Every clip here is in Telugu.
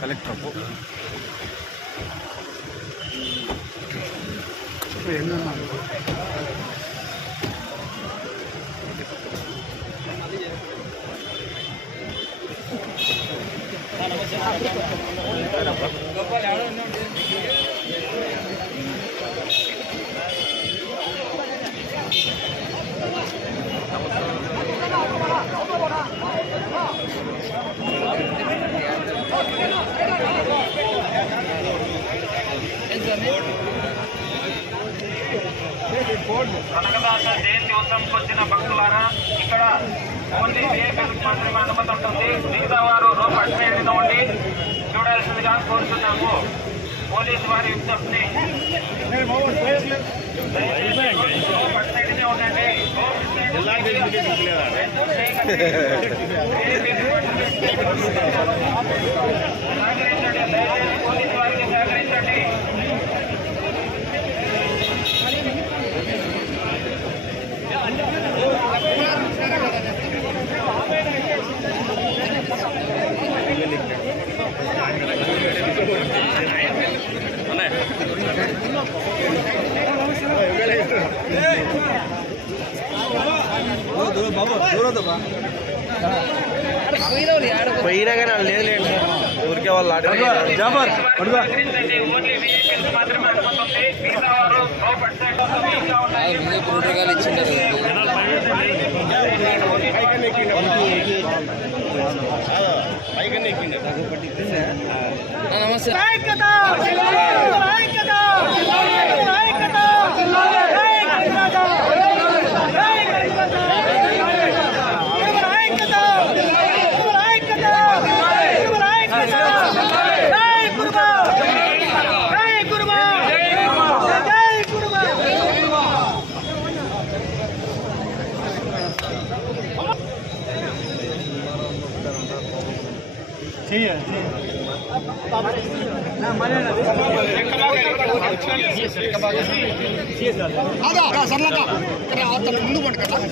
కలెక్టర్ కనకదాస జయంతి ఉత్సవంకి వచ్చిన భక్తులారా, ఇక్కడ ఓన్లీ విఐపీలకు మాత్రమే అనుమతి ఉంటుంది. మిగతా వారు రోప్ అడ్మైడ్గా ఉండి చూడాల్సిందిగా కోరుతున్నాము. పోలీసు వారి విజ్ఞప్తిని రోప్ అడ్మైడ్నే ఉండండి. సహకరించండి, పోలీసు వారికి సహకరించండి. పోయినా కానీ వాళ్ళు లేదు లేండి, ఊరికే వాళ్ళు నమస్తే. ముందు పండు కదా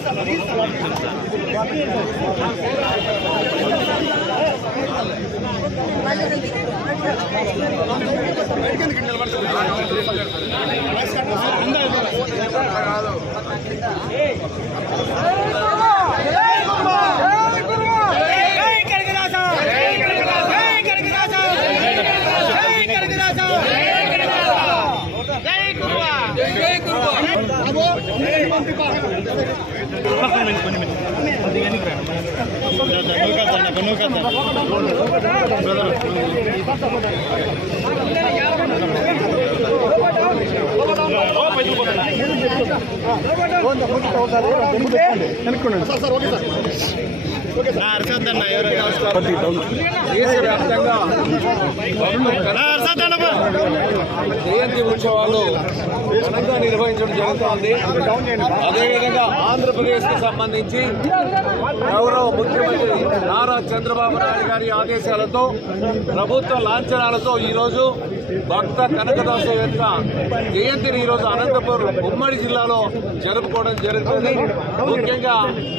జయంతి ఉత్సవాలు ఘనంగా నిర్వహించడం జరుగుతోంది. అదేవిధంగా ఆంధ్రప్రదేశ్ కు సంబంధించి గౌరవ ముఖ్యమంత్రి నారా చంద్రబాబు నాయుడు గారి ఆదేశాలతో ప్రభుత్వ లాంఛనాలతో ఈరోజు భక్త కనకదాస యొక్క జయంతిని ఈరోజు అనంతపురం ఉమ్మడి జిల్లాలో జరుపుకోవడం జరుగుతుంది. ముఖ్యంగా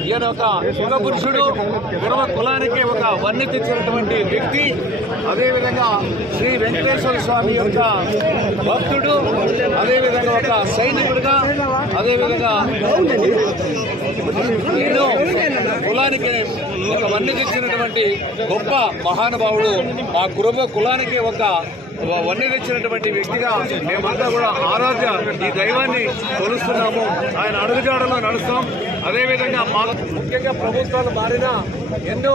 ఈయన ఒక యుగ పురుషుడు, కురవ కులానికి ఒక వన్నె తెచ్చినటువంటి వ్యక్తి. అదేవిధంగా శ్రీ వెంకటేశ్వర స్వామి యొక్క భక్తుడు, అదేవిధంగా ఒక సైనికుడిగా, అదేవిధంగా నేను కులానికి ఒక వన్నె తెచ్చినటువంటి గొప్ప మహానుభావుడు. ఆ కులానికి ఒక వన్నె తెచ్చినటువంటి వ్యక్తిగా మేమంతా కూడా ఆరాధ్య ఈ దైవాన్ని కొలుస్తున్నాము. ఆయన అడుగుజాడలో నడుస్తాం. అదేవిధంగా ముఖ్యంగా ప్రభుత్వాలు మారినా ఎన్నో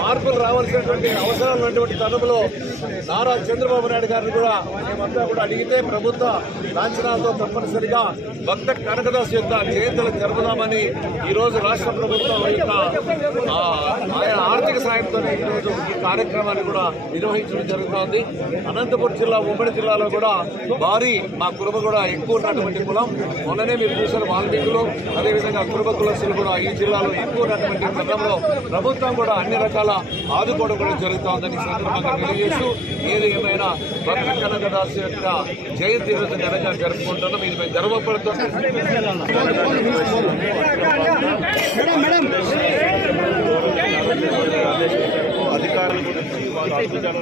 మార్పులు రావాల్సినటువంటి అవసరాలు ఉన్నటువంటి తరుణంలో నారా చంద్రబాబు నాయుడు గారిని కూడా మేమంతా కూడా అడిగితే ప్రభుత్వ లాంఛనాలతో తప్పనిసరిగా భక్త కనకదాస్ యొక్క జయంతులు జరుపుదామని ఈరోజు రాష్ట్ర ప్రభుత్వం యొక్క ఆయన ఆర్థిక సాయంతో ఈరోజు ఈ కార్యక్రమాన్ని కూడా నిర్వహించడం జరుగుతోంది. అనంతపురం జిల్లా ఉమ్మడి జిల్లాలో కూడా భారీ మా కురుబ కూడా ఎక్కువ ఉన్నటువంటి కులం. మొన్ననే మీరు చూసిన వాల్మీకులు అదేవిధంగా కురుబ కులస్తులు కూడా ఈ జిల్లాలో ఎక్కువ ఉన్నటువంటి క్రమంలో ప్రభుత్వం కూడా అన్ని రకాల ఆదుకోవడం కూడా జరుగుతోందని సందర్భంగా తెలియజేస్తూ ఏది ఏమైనా భక్త కనకదాస్ యొక్క జయంతి రోజు ఘనంగా జరుపుకుంటున్నాం. ఇది మేము గర్వపడుతున్నాం. అధికారుల గురించి వారు అద్భుతాలు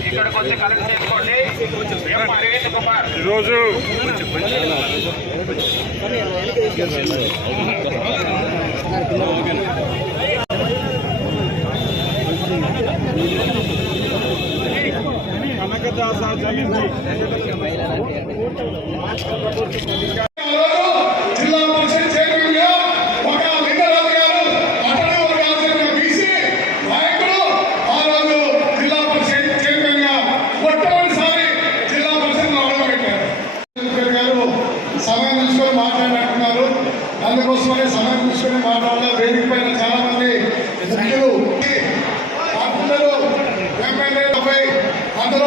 ఇక్కడికి వచ్చి కలెక్ట్ చేసుకోండి. అరవింద్ కుమార్ ఈరోజు జిల్లా పరిషత్ చైర్మన్ గా ఒక లింగరాజు గారు అటవీ వర్గాలకు చెందిన బీసీ నాయకులు ఆ రోజు జిల్లా పరిషత్ చైర్మన్ గా మొట్టమొదటిసారి జిల్లా పరిషత్ మొదలుపెట్టారు. గారు సమయం తీసుకొని మాట్లాడినట్టున్నారు. అందుకోసమనే సమయం తీసుకొని మాట్లాడాలి. వేదిక పైన చాలా మంది వ్యక్తులు ఎమ్మెల్యేలపై అందులో